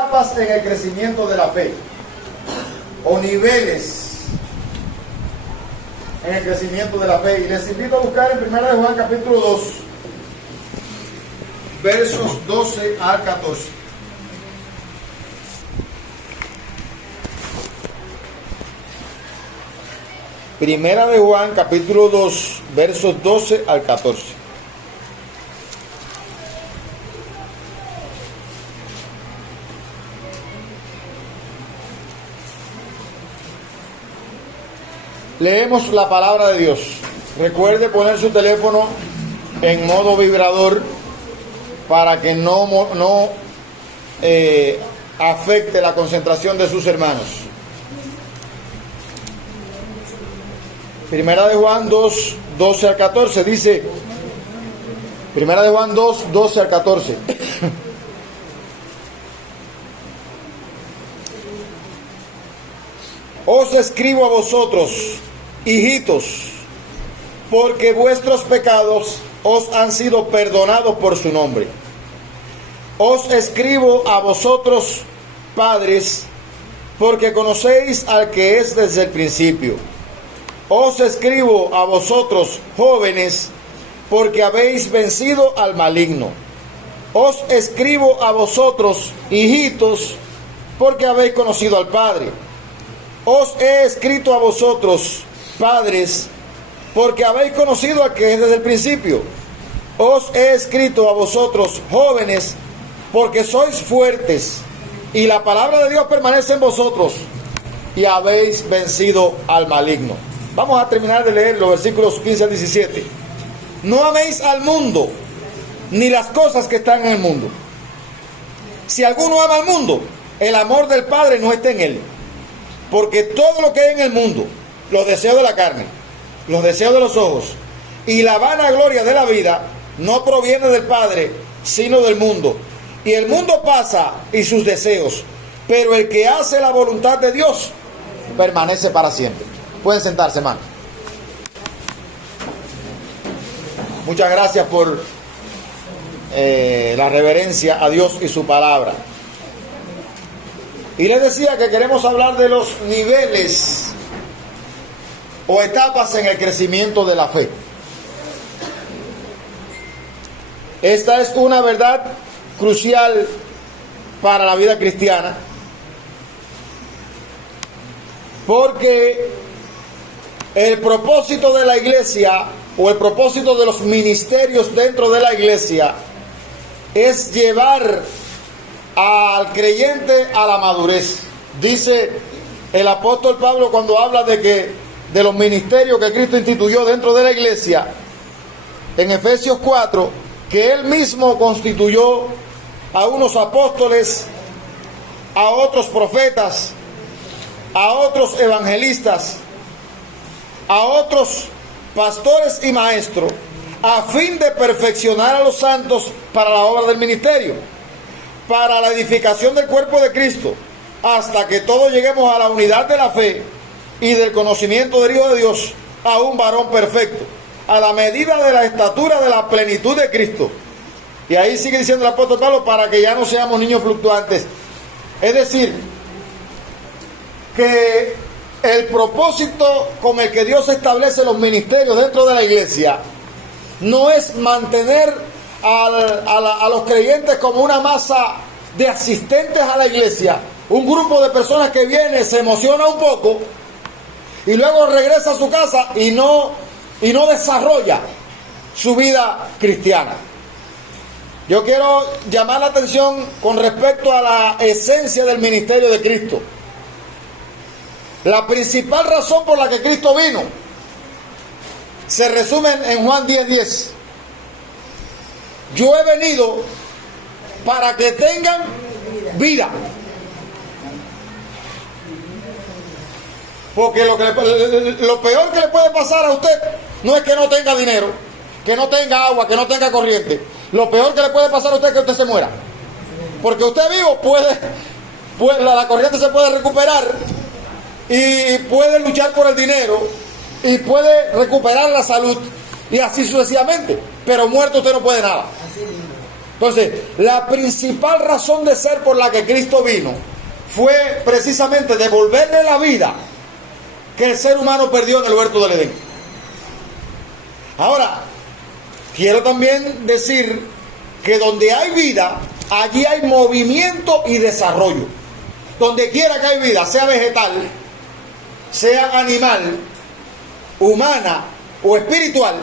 etapas en el crecimiento de la fe, o niveles en el crecimiento de la fe. Y les invito a buscar en 1 de Juan capítulo 2, versos 12 al 14. Primera de Juan capítulo 2, versos 12 al 14. Leemos la palabra de Dios. Recuerde poner su teléfono en modo vibrador para que no afecte la concentración de sus hermanos. Primera de Juan 2, 12 al 14 dice, Primera de Juan 2, 12 al 14. Os escribo a vosotros, hijitos, porque vuestros pecados os han sido perdonados por su nombre. Os escribo a vosotros, padres, porque conocéis al que es desde el principio. Os escribo a vosotros, jóvenes, porque habéis vencido al maligno. Os escribo a vosotros, hijitos, porque habéis conocido al Padre. Os he escrito a vosotros, padres, porque habéis conocido al que es desde el principio. Os he escrito a vosotros, jóvenes, porque sois fuertes, y la palabra de Dios permanece en vosotros, y habéis vencido al maligno. Vamos a terminar de leer los versículos 15 al 17. No améis al mundo, ni las cosas que están en el mundo. Si alguno ama al mundo, el amor del Padre no está en él. Porque todo lo que hay en el mundo, los deseos de la carne, los deseos de los ojos y la vanagloria de la vida, no proviene del Padre, sino del mundo. Y el mundo pasa y sus deseos, pero el que hace la voluntad de Dios permanece para siempre. Pueden sentarse, hermano. Muchas gracias por la reverencia a Dios y su palabra. Y les decía que queremos hablar de los niveles o etapas en el crecimiento de la fe. Esta es una verdad crucial para la vida cristiana, porque el propósito de la iglesia o el propósito de los ministerios dentro de la iglesia es llevar al creyente a la madurez. Dice el apóstol Pablo cuando habla de los ministerios que Cristo instituyó dentro de la iglesia en Efesios 4, que él mismo constituyó a unos apóstoles, a otros profetas, a otros evangelistas, a otros pastores y maestros, a fin de perfeccionar a los santos para la obra del ministerio, para la edificación del cuerpo de Cristo, hasta que todos lleguemos a la unidad de la fe y del conocimiento del Hijo de Dios, a un varón perfecto, a la medida de la estatura de la plenitud de Cristo. Y ahí sigue diciendo el apóstol Pablo, para que ya no seamos niños fluctuantes. Es decir, que el propósito con el que Dios establece los ministerios dentro de la iglesia no es mantener a los creyentes como una masa de asistentes a la iglesia, un grupo de personas que viene, se emociona un poco y luego regresa a su casa y no desarrolla su vida cristiana. Yo quiero llamar la atención con respecto a la esencia del ministerio de Cristo. La principal razón por la que Cristo vino se resume en Juan 10:10. Yo he venido para que tengan vida. Porque lo peor que le puede pasar a usted no es que no tenga dinero, que no tenga agua, que no tenga corriente. Lo peor que le puede pasar a usted es que usted se muera. Porque usted vivo la corriente se puede recuperar y puede luchar por el dinero y puede recuperar la salud y así sucesivamente. Pero muerto usted no puede nada. Entonces, la principal razón de ser por la que Cristo vino fue precisamente devolverle la vida que el ser humano perdió en el huerto del Edén. Ahora, quiero también decir que donde hay vida, allí hay movimiento y desarrollo. Donde quiera que hay vida, sea vegetal, sea animal, humana o espiritual,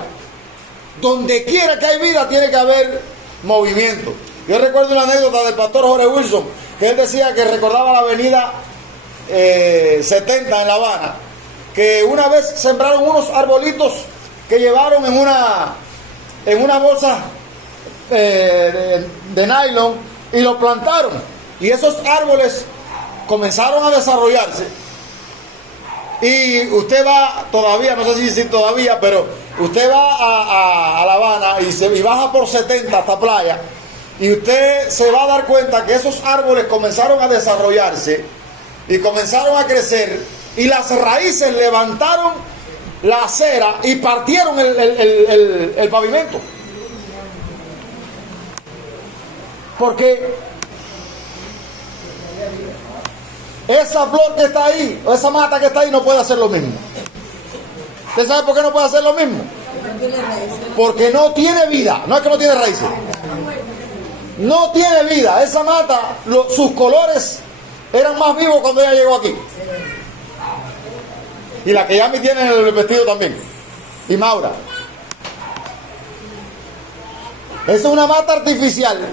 donde quiera que hay vida tiene que haber movimiento. Yo recuerdo una anécdota del pastor Jorge Wilson, que él decía que recordaba la avenida 70 en La Habana, que una vez sembraron unos arbolitos que llevaron en una bolsa de nylon y los plantaron, y esos árboles comenzaron a desarrollarse. Y usted va todavía, no sé si todavía, pero usted va a La Habana y baja por 70 hasta Playa, y usted se va a dar cuenta que esos árboles comenzaron a desarrollarse y comenzaron a crecer, y las raíces levantaron la acera y partieron el pavimento. Porque esa flor que está ahí, o esa mata que está ahí, no puede hacer lo mismo. ¿Usted sabe por qué no puede hacer lo mismo? Porque no tiene vida. No es que no tiene raíces. No tiene vida. Esa mata, sus colores eran más vivos cuando ella llegó aquí. Y la que Yami tiene en el vestido también. Y Maura. Esa es una mata artificial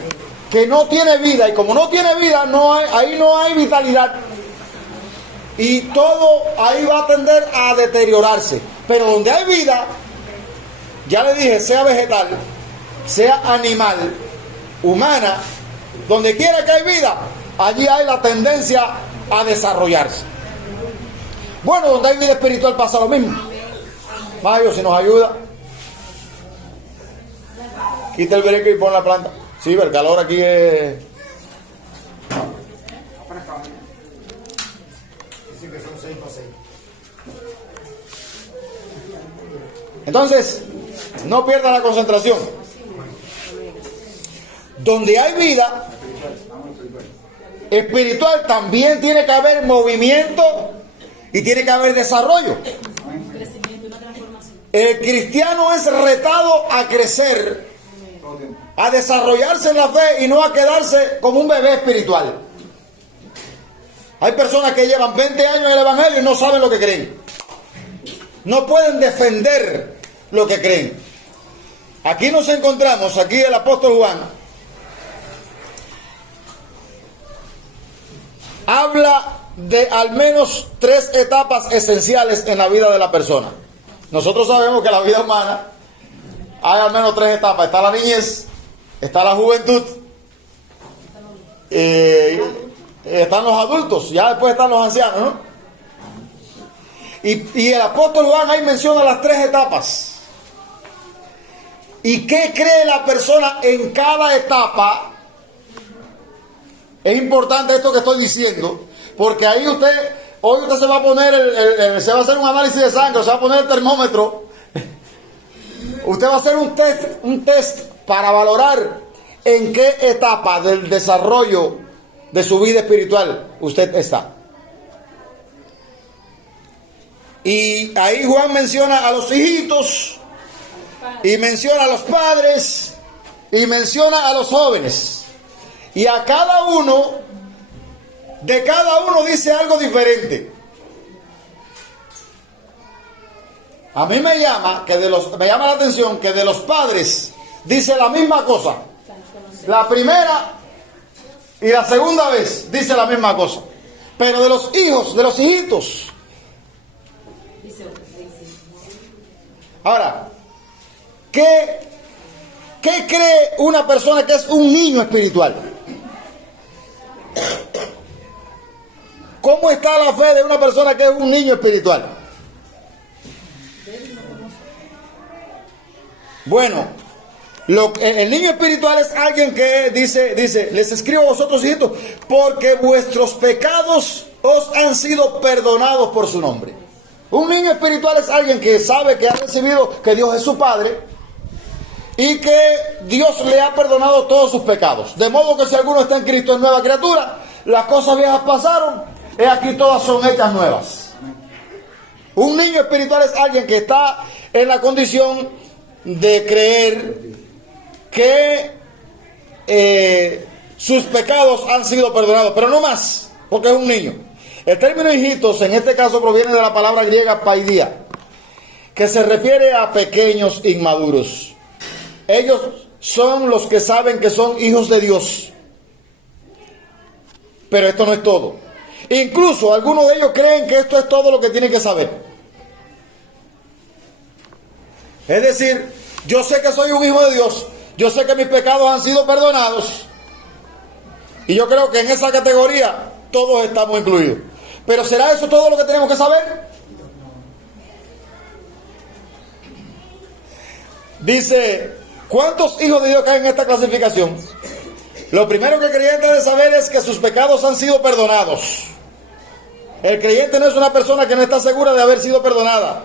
que no tiene vida. Y como no tiene vida, ahí no hay vitalidad. Y todo ahí va a tender a deteriorarse. Pero donde hay vida, ya le dije, sea vegetal, sea animal, humana, donde quiera que hay vida, allí hay la tendencia a desarrollarse. Bueno, donde hay vida espiritual pasa lo mismo. Mayo, si nos ayuda, quita el breque y pon la planta. Sí, el calor aquí es... Entonces, no pierda la concentración. Donde hay vida espiritual también tiene que haber movimiento y tiene que haber desarrollo. El cristiano es retado a crecer, a desarrollarse en la fe y no a quedarse como un bebé espiritual. Hay personas que llevan 20 años en el evangelio y no saben lo que creen. No pueden defender lo que creen. Aquí nos encontramos, aquí el apóstol Juan habla de al menos 3 etapas esenciales en la vida de la persona. Nosotros sabemos que en la vida humana hay al menos 3 etapas. Está la niñez, está la juventud, están los adultos, ya después están los ancianos, ¿no? Y el apóstol Juan ahí menciona las 3 etapas. ¿Y qué cree la persona en cada etapa? Es importante esto que estoy diciendo, porque ahí hoy usted se va a poner, se va a hacer un análisis de sangre, se va a poner el termómetro. Usted va a hacer un test para valorar en qué etapa del desarrollo de su vida espiritual usted está. Y ahí Juan menciona a los hijitos, y menciona a los padres, y menciona a los jóvenes. Y a cada uno, de cada uno dice algo diferente. A mí me llama la atención que de los padres dice la misma cosa. La primera y la segunda vez dice la misma cosa. Pero de los hijos, de los hijitos. Ahora, ¿qué cree una persona que es un niño espiritual? ¿Cómo está la fe de una persona que es un niño espiritual? Bueno, el niño espiritual es alguien que dice, les escribo a vosotros, hijitos, porque vuestros pecados os han sido perdonados por su nombre. Un niño espiritual es alguien que sabe que ha recibido que Dios es su Padre y que Dios le ha perdonado todos sus pecados. De modo que si alguno está en Cristo es nueva criatura, las cosas viejas pasaron, he aquí todas son hechas nuevas. Un niño espiritual es alguien que está en la condición de creer que sus pecados han sido perdonados, pero no más, porque es un niño. El término hijitos en este caso proviene de la palabra griega paidia, que se refiere a pequeños inmaduros. Ellos son los que saben que son hijos de Dios. Pero esto no es todo. Incluso algunos de ellos creen que esto es todo lo que tienen que saber. Es decir, yo sé que soy un hijo de Dios, yo sé que mis pecados han sido perdonados, y yo creo que en esa categoría todos estamos incluidos. Pero ¿será eso todo lo que tenemos que saber? Dice, ¿cuántos hijos de Dios caen en esta clasificación? Lo primero que el creyente debe saber es que sus pecados han sido perdonados. El creyente no es una persona que no está segura de haber sido perdonada,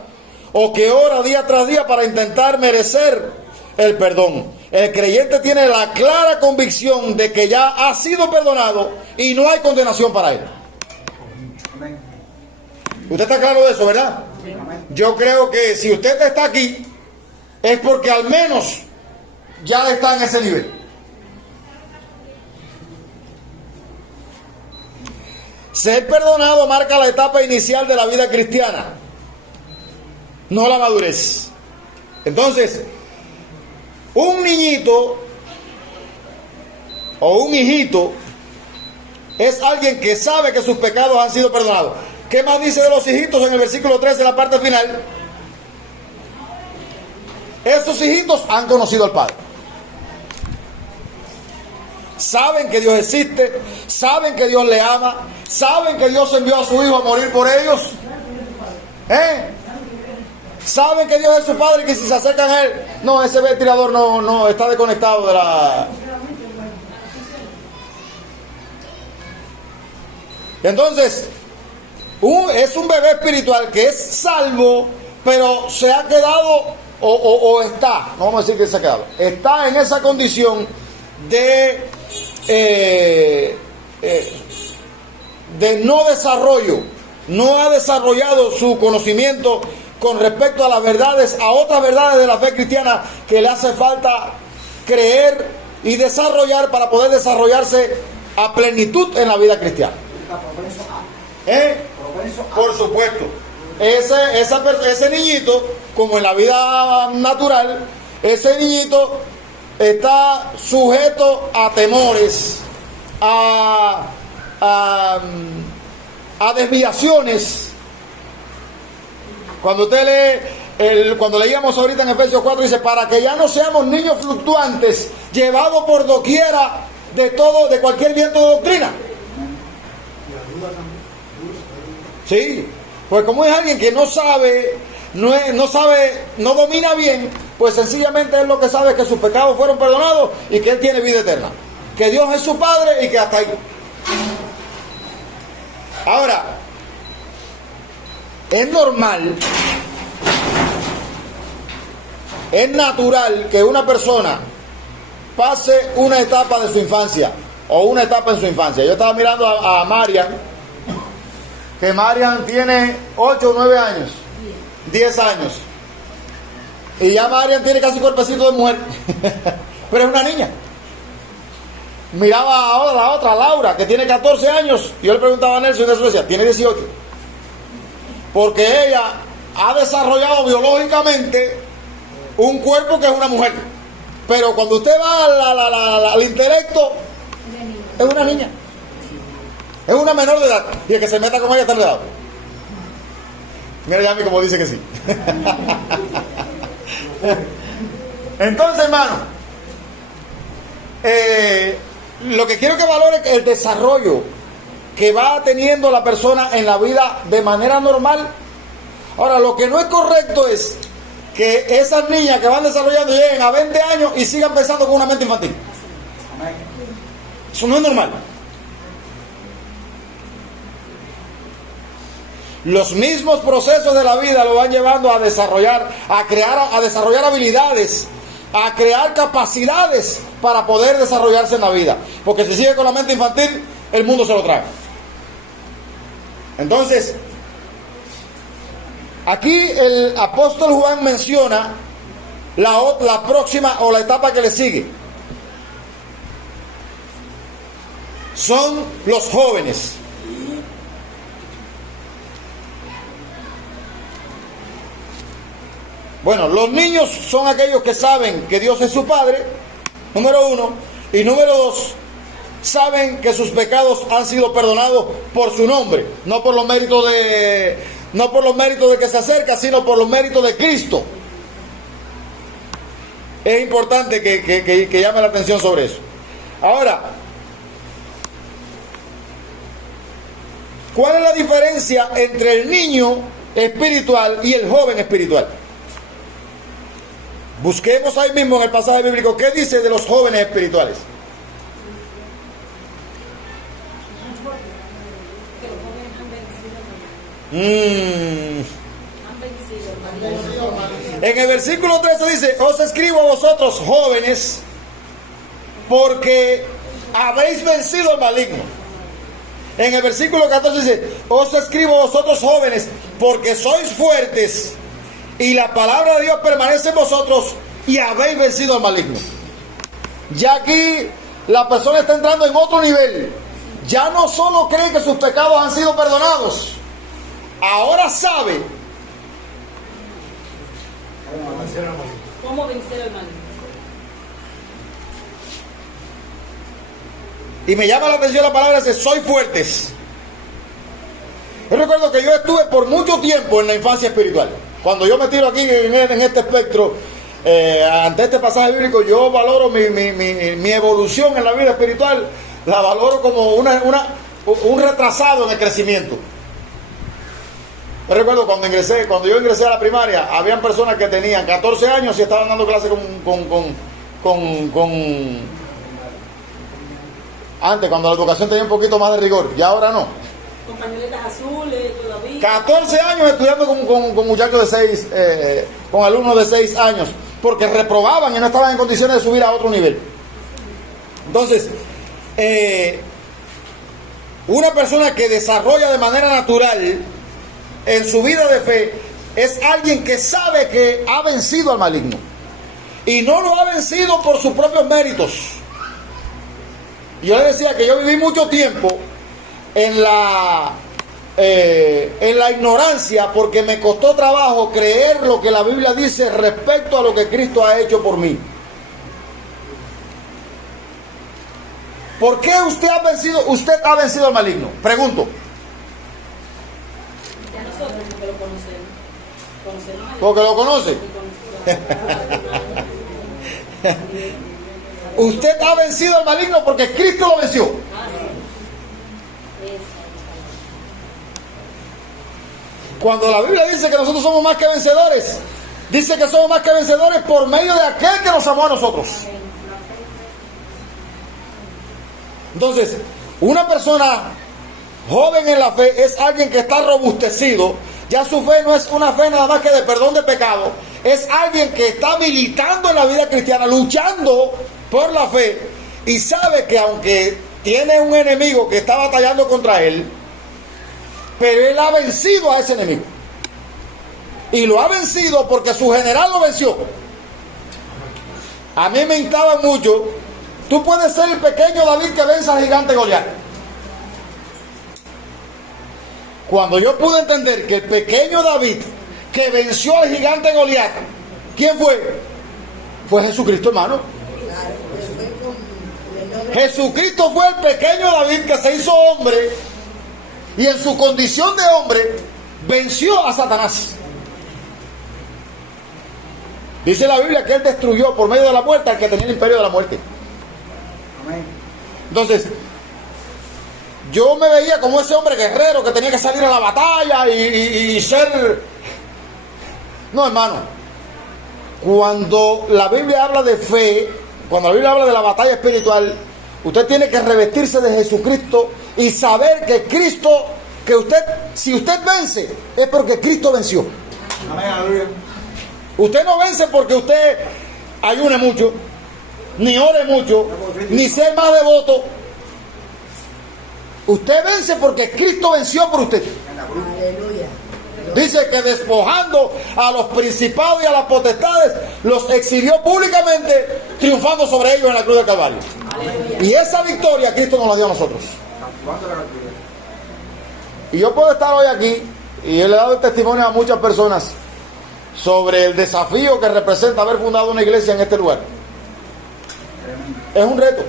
o que ora día tras día para intentar merecer el perdón. El creyente tiene la clara convicción de que ya ha sido perdonado y no hay condenación para él. ¿Usted está claro de eso, verdad? Yo creo que si usted está aquí es porque al menos ya está en ese nivel. Ser perdonado marca la etapa inicial de la vida cristiana, no la madurez. Entonces, un niñito o un hijito es alguien que sabe que sus pecados han sido perdonados. ¿Qué más dice de los hijitos en el versículo 13, en la parte final? Esos hijitos han conocido al Padre. Saben que Dios existe, saben que Dios le ama, saben que Dios envió a su Hijo a morir por ellos. Saben que Dios es su Padre y que si se acercan a Él, no, ese ventilador no está desconectado de la... Entonces, es un bebé espiritual que es salvo, pero se ha quedado, o está, no vamos a decir que se ha quedado, está en esa condición de no desarrollo, no ha desarrollado su conocimiento con respecto a las verdades, a otras verdades de la fe cristiana que le hace falta creer y desarrollar para poder desarrollarse a plenitud en la vida cristiana. Por supuesto. Ese niñito, como en la vida natural, ese niñito está sujeto a temores, a desviaciones. Cuando usted lee, cuando leíamos ahorita en Efesios 4, dice, para que ya no seamos niños fluctuantes, llevados por doquiera de cualquier viento de doctrina. Sí, pues como es alguien que no domina bien, pues sencillamente él lo que sabe es que sus pecados fueron perdonados y que él tiene vida eterna, que Dios es su Padre y que hasta ahí. Ahora, es normal, es natural que una persona pase una etapa de su infancia o una etapa en su infancia. Yo estaba mirando a Marian, que Marian tiene 8 o 9 años, 10 años, y ya Marian tiene casi cuerpecito de mujer, pero es una niña. Miraba ahora la otra, Laura, que tiene 14 años, y yo le preguntaba a Nelson, y Nelson decía, tiene 18, porque ella ha desarrollado biológicamente un cuerpo que es una mujer, pero cuando usted va al intelecto, es una niña. Es una menor de edad. Y el que se meta con ella está enredado. Mira ya a mí como dice que sí. Entonces, hermano, lo que quiero que valore es el desarrollo que va teniendo la persona en la vida de manera normal. Ahora, lo que no es correcto es que esas niñas que van desarrollando lleguen a 20 años y sigan pensando con una mente infantil. Eso no es normal. Los mismos procesos de la vida lo van llevando a desarrollar, a desarrollar habilidades a crear capacidades para poder desarrollarse en la vida. Porque si sigue con la mente infantil, el mundo se lo trae. Entonces, aquí el apóstol Juan menciona la próxima o la etapa que le sigue. Son los jóvenes. Bueno, los niños son aquellos que saben que Dios es su Padre, número uno, y número dos, saben que sus pecados han sido perdonados por su nombre, no por los méritos del que se acerca, sino por los méritos de Cristo. Es importante que llame la atención sobre eso. Ahora, ¿cuál es la diferencia entre el niño espiritual y el joven espiritual? Busquemos ahí mismo en el pasaje bíblico qué dice de los jóvenes espirituales. En el versículo 13 dice: os escribo a vosotros jóvenes porque habéis vencido al maligno. En el versículo 14 dice: os escribo a vosotros jóvenes porque sois fuertes y la palabra de Dios permanece en vosotros y habéis vencido al maligno. Ya aquí la persona está entrando en otro nivel. Ya no solo cree que sus pecados han sido perdonados, ahora sabe cómo vencer al maligno. Y me llama la atención la palabra de soy fuertes. Yo recuerdo que yo estuve por mucho tiempo en la infancia espiritual. Cuando yo me tiro aquí en este espectro, ante este pasaje bíblico, yo valoro mi evolución en la vida espiritual, la valoro como un retrasado en el crecimiento. Yo recuerdo cuando yo ingresé a la primaria, habían personas que tenían 14 años y estaban dando clases antes, cuando la educación tenía un poquito más de rigor, y ahora no. Con pañoletas azules todavía. 14 años estudiando con muchachos de 6, con alumnos de 6 años, porque reprobaban y no estaban en condiciones de subir a otro nivel. Entonces, una persona que desarrolla de manera natural en su vida de fe es alguien que sabe que ha vencido al maligno y no lo ha vencido por sus propios méritos. Yo le decía que yo viví mucho tiempo en la ignorancia, porque me costó trabajo creer lo que la Biblia dice respecto a lo que Cristo ha hecho por mí. ¿Por qué usted ha vencido al maligno? Pregunto. Ya nosotros porque lo conocemos. Porque lo conoce. Usted ha vencido al maligno porque Cristo lo venció. Cuando la Biblia dice que nosotros somos más que vencedores, dice que somos más que vencedores por medio de aquel que nos amó a nosotros. Entonces, una persona joven en la fe es alguien que está robustecido. Ya su fe no es una fe nada más que de perdón de pecado. Es alguien que está militando en la vida cristiana, luchando por la fe, y sabe que aunque tiene un enemigo que está batallando contra él, pero él ha vencido a ese enemigo. Y lo ha vencido porque su general lo venció. A mí me instaba mucho: tú puedes ser el pequeño David que vence al gigante Goliat. Cuando yo pude entender que el pequeño David que venció al gigante Goliat, ¿quién fue? Fue Jesucristo, hermano. Jesucristo fue el pequeño David que se hizo hombre y en su condición de hombre venció a Satanás. Dice la Biblia que él destruyó por medio de la muerte al que tenía el imperio de la muerte. Entonces, yo me veía como ese hombre guerrero que tenía que salir a la batalla y ser... No, hermano. Cuando la Biblia habla de fe, cuando la Biblia habla de la batalla espiritual, usted tiene que revestirse de Jesucristo y saber que Cristo, si usted vence, es porque Cristo venció. Amén, aleluya. Usted no vence porque usted ayune mucho, ni ore mucho, ni sea más devoto. Usted vence porque Cristo venció por usted. Aleluya. Dice que despojando a los principados y a las potestades, los exhibió públicamente, triunfando sobre ellos en la cruz del Calvario. Aleluya. Y esa victoria Cristo nos la dio a nosotros. Y yo puedo estar hoy aquí, y él le ha dado el testimonio a muchas personas sobre el desafío que representa haber fundado una iglesia en este lugar. Es un reto.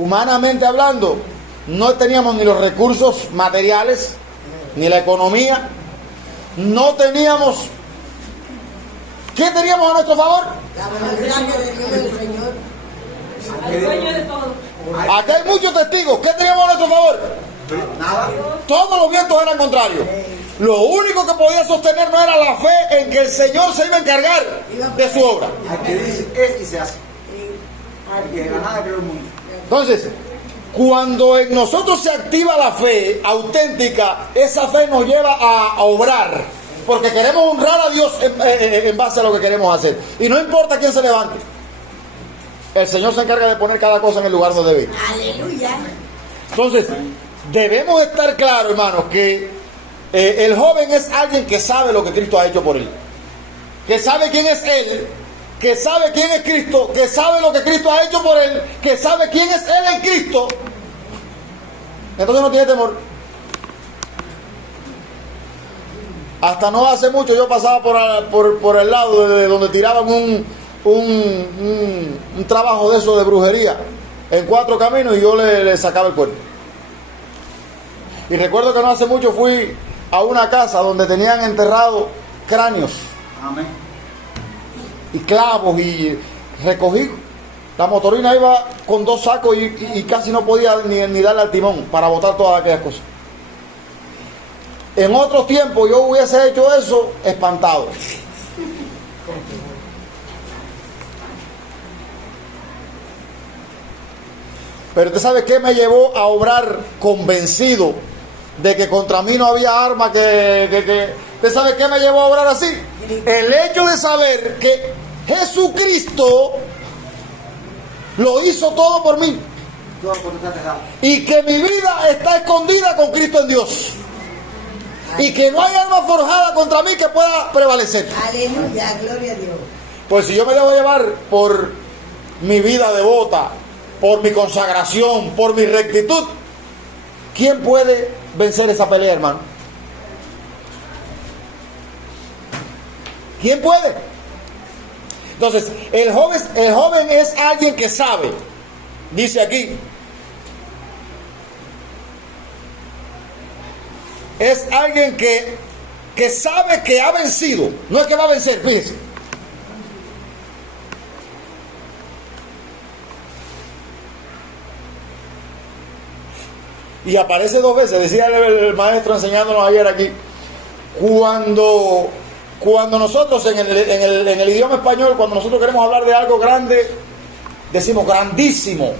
Humanamente hablando, no teníamos ni los recursos materiales, ni la economía, no teníamos... ¿Qué teníamos a nuestro favor? La voluntad de Dios del Señor. Al dueño de todo. Aquí hay muchos testigos. ¿Qué teníamos a nuestro favor? Nada. Todos los vientos eran contrarios. Lo único que podía sostener no era la fe en que el Señor se iba a encargar de su obra. Al que dice es y se hace. Al que de la nada creó el mundo. Entonces, cuando en nosotros se activa la fe auténtica, esa fe nos lleva a obrar, porque queremos honrar a Dios en base a lo que queremos hacer. Y no importa quién se levante, el Señor se encarga de poner cada cosa en el lugar donde debe. Aleluya. Entonces, debemos estar claros, hermanos, que el joven es alguien que sabe lo que Cristo ha hecho por él, que sabe quién es él, que sabe quién es Cristo, que sabe lo que Cristo ha hecho por él, que sabe quién es él en Cristo. Entonces no tiene temor. Hasta no hace mucho yo pasaba por el lado de donde tiraban un trabajo de eso de brujería en 4 caminos, y yo le sacaba el cuerpo. Y recuerdo que no hace mucho fui a una casa donde tenían enterrados cráneos. Amén. Y clavos, y recogí. La motorina iba con 2 sacos y casi no podía ni darle al timón para botar todas aquellas cosas. En otros tiempos yo hubiese hecho eso espantado. Pero usted sabe qué me llevó a obrar convencido de que contra mí no había arma ¿Usted sabe qué me llevó a obrar así? El hecho de saber que Jesucristo lo hizo todo por mí, Toda potestad te da. y que mi vida está escondida con Cristo en Dios, y que no hay arma forjada contra mí que pueda prevalecer. Aleluya. Gloria a Dios. Pues si yo me dejo llevar por mi vida devota, por mi consagración, por mi rectitud, ¿quién puede vencer esa pelea, hermano? ¿Quién puede? Entonces, el joven es alguien que sabe, dice aquí, es alguien que sabe que ha vencido, no es que va a vencer, fíjese. Y aparece 2 veces, decía el maestro enseñándonos ayer aquí, cuando nosotros en el idioma español, cuando nosotros queremos hablar de algo grande, decimos grandísimo,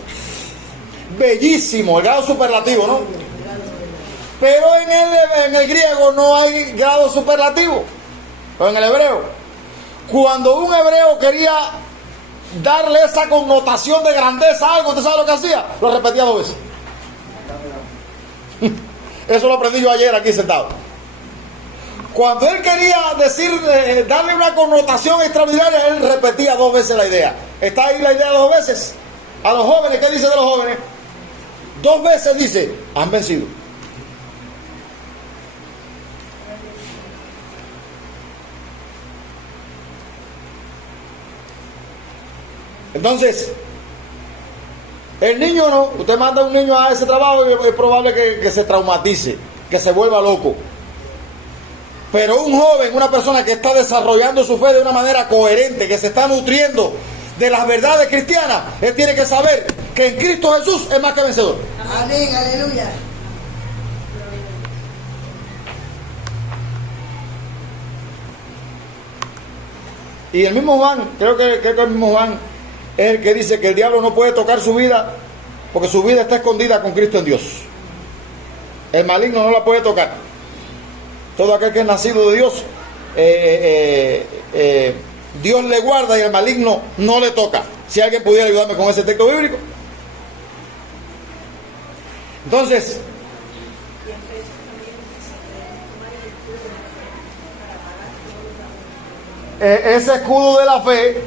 bellísimo, el grado superlativo, ¿no? Pero en el griego no hay grado superlativo, o en el hebreo. Cuando un hebreo quería darle esa connotación de grandeza a algo, ¿usted sabe lo que hacía? Lo repetía 2 veces. Eso lo aprendí yo ayer aquí sentado. Cuando él quería decir, darle una connotación extraordinaria, él repetía 2 veces la idea. ¿Está ahí la idea 2 veces? A los jóvenes, ¿qué dice de los jóvenes? 2 veces dice, han vencido. Entonces, el niño no, usted manda a un niño a ese trabajo y es probable que se traumatice, que se vuelva loco. Pero un joven, una persona que está desarrollando su fe de una manera coherente, que se está nutriendo de las verdades cristianas, él tiene que saber que en Cristo Jesús es más que vencedor. Amén. Aleluya. Y el mismo Juan, creo que el mismo Juan es el que dice que el diablo no puede tocar su vida porque su vida está escondida con Cristo en Dios. El maligno no la puede tocar. Todo aquel que es nacido de Dios, Dios le guarda y al maligno no le toca. Si alguien pudiera ayudarme con ese texto bíblico. Entonces, ese escudo de la fe,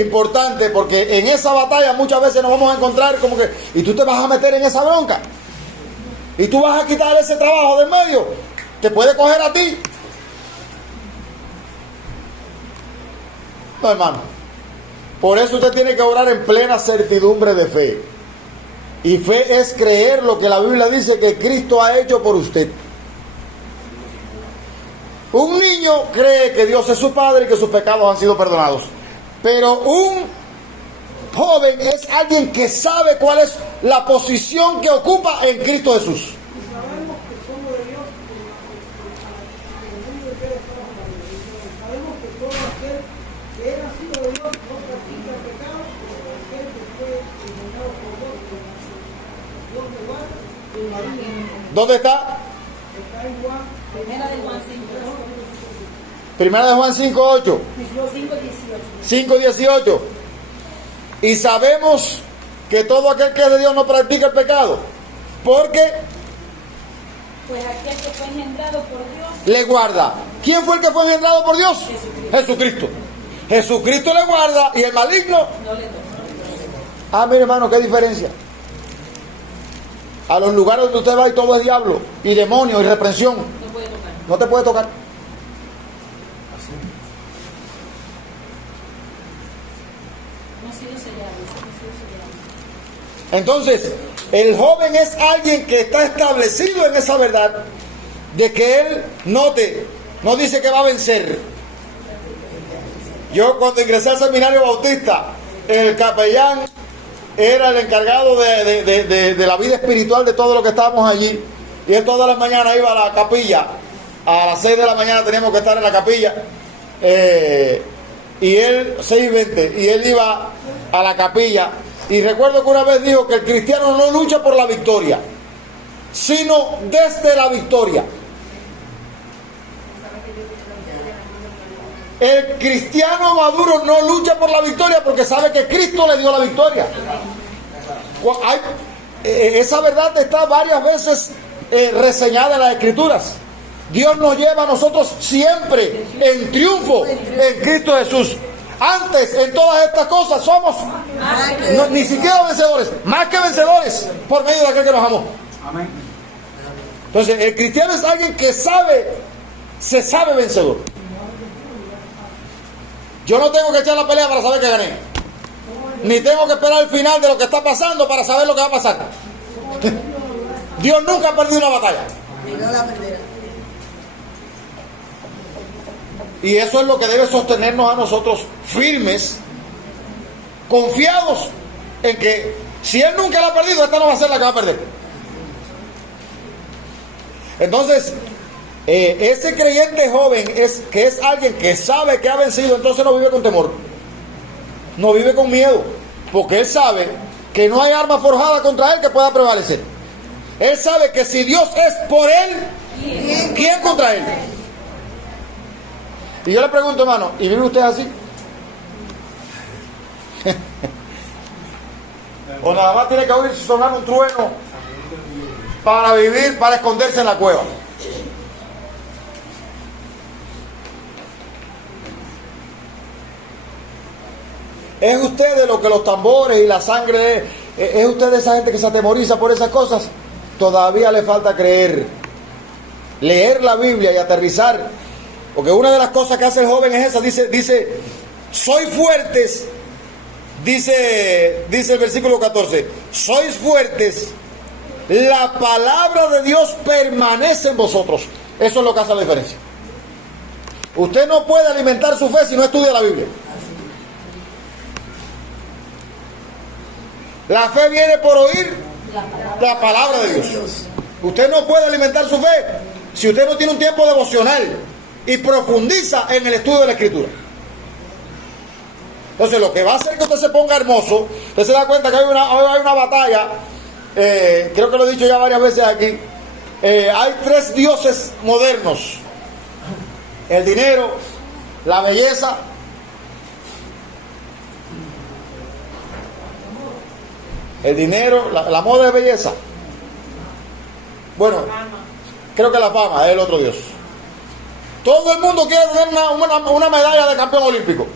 importante, porque en esa batalla muchas veces nos vamos a encontrar como que, y tú te vas a meter en esa bronca, y tú vas a quitar ese trabajo del medio, te puede coger a ti. No, hermano, por eso usted tiene que orar en plena certidumbre de fe, y fe es creer lo que la Biblia dice que Cristo ha hecho por usted. Un niño cree que Dios es su padre y que sus pecados han sido perdonados. Pero un joven es alguien que sabe cuál es la posición que ocupa en Cristo Jesús. Sabemos que somos de Dios, porque el mundo entero está bajo la ley. Sabemos que todo aquel que es nacido de Dios no practica el pecado, pero aquel que fue engendrado por Dios, Dios le guarda y la vida. ¿Dónde está? Está en Juan, Primera de Juan 5. Primera de Juan 5:8. 5:18. Y sabemos que todo aquel que es de Dios no practica el pecado, porque Pues aquel que fue engendrado por Dios, le guarda. ¿Quién fue el que fue engendrado por Dios? Jesucristo. Jesucristo le guarda y el maligno. no le toca. Ah, mire, hermano, qué diferencia. A los lugares donde usted va y todo es diablo y demonio y reprensión, No puede tocar. no te puede tocar. No ha sido sellado. Entonces, el joven es alguien que está establecido en esa verdad de que él no dice que va a vencer. Yo cuando ingresé al seminario bautista, el capellán era el encargado de la vida espiritual de todo lo que estábamos allí. Y él todas las mañanas iba a la capilla. A las 6 de la mañana teníamos que estar en la capilla. Y él, 6:20, y él iba a la capilla. Y recuerdo que una vez dijo que el cristiano no lucha por la victoria, sino desde la victoria. El cristiano maduro no lucha por la victoria porque sabe que Cristo le dio la victoria. Esa verdad está varias veces reseñada en las Escrituras. Dios nos lleva a nosotros siempre en triunfo en Cristo Jesús. Antes, en todas estas cosas, somos ni siquiera vencedores, más que vencedores por medio de aquel que nos amó. Amén. Entonces, el cristiano es alguien que se sabe vencedor. Yo no tengo que echar la pelea para saber que gané, ni tengo que esperar el final de lo que está pasando para saber lo que va a pasar. Dios nunca ha perdido una batalla. Y no la perderá. Y eso es lo que debe sostenernos a nosotros firmes, confiados en que si Él nunca la ha perdido, esta no va a ser la que va a perder. Entonces, ese creyente joven que es alguien que sabe que ha vencido, entonces no vive con temor, no vive con miedo, porque él sabe que no hay arma forjada contra él que pueda prevalecer. Él sabe que si Dios es por él, ¿quién contra él? Y yo le pregunto, hermano, ¿y vive usted así? ¿O nada más tiene que oír sonar un trueno para vivir, para esconderse en la cueva? ¿Es usted de lo que los tambores y la sangre es usted de esa gente que se atemoriza por esas cosas? Todavía le falta creer, leer la Biblia y aterrizar. Porque una de las cosas que hace el joven es esa, dice, sois fuertes, dice el versículo 14, sois fuertes, la palabra de Dios permanece en vosotros. Eso es lo que hace la diferencia. Usted no puede alimentar su fe si no estudia la Biblia. La fe viene por oír la palabra de Dios. Usted no puede alimentar su fe si usted no tiene un tiempo devocional y profundiza en el estudio de la Escritura. Entonces, lo que va a hacer que usted se ponga hermoso, usted se da cuenta que hoy hay una batalla, creo que lo he dicho ya varias veces aquí, hay tres dioses modernos: el dinero, la belleza la moda de belleza. Bueno, creo que la fama es el otro dios. Todo el mundo quiere tener una medalla de campeón olímpico.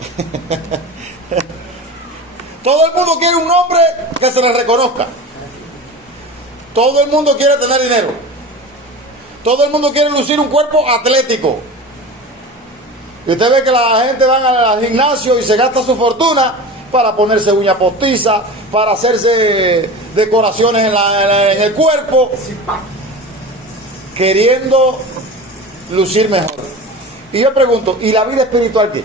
Todo el mundo quiere un nombre que se le reconozca. Todo el mundo quiere tener dinero. Todo el mundo quiere lucir un cuerpo atlético. Y usted ve que la gente va al gimnasio y se gasta su fortuna para ponerse uña postiza, para hacerse decoraciones en el cuerpo, queriendo lucir mejor. Y yo pregunto, ¿y la vida espiritual qué?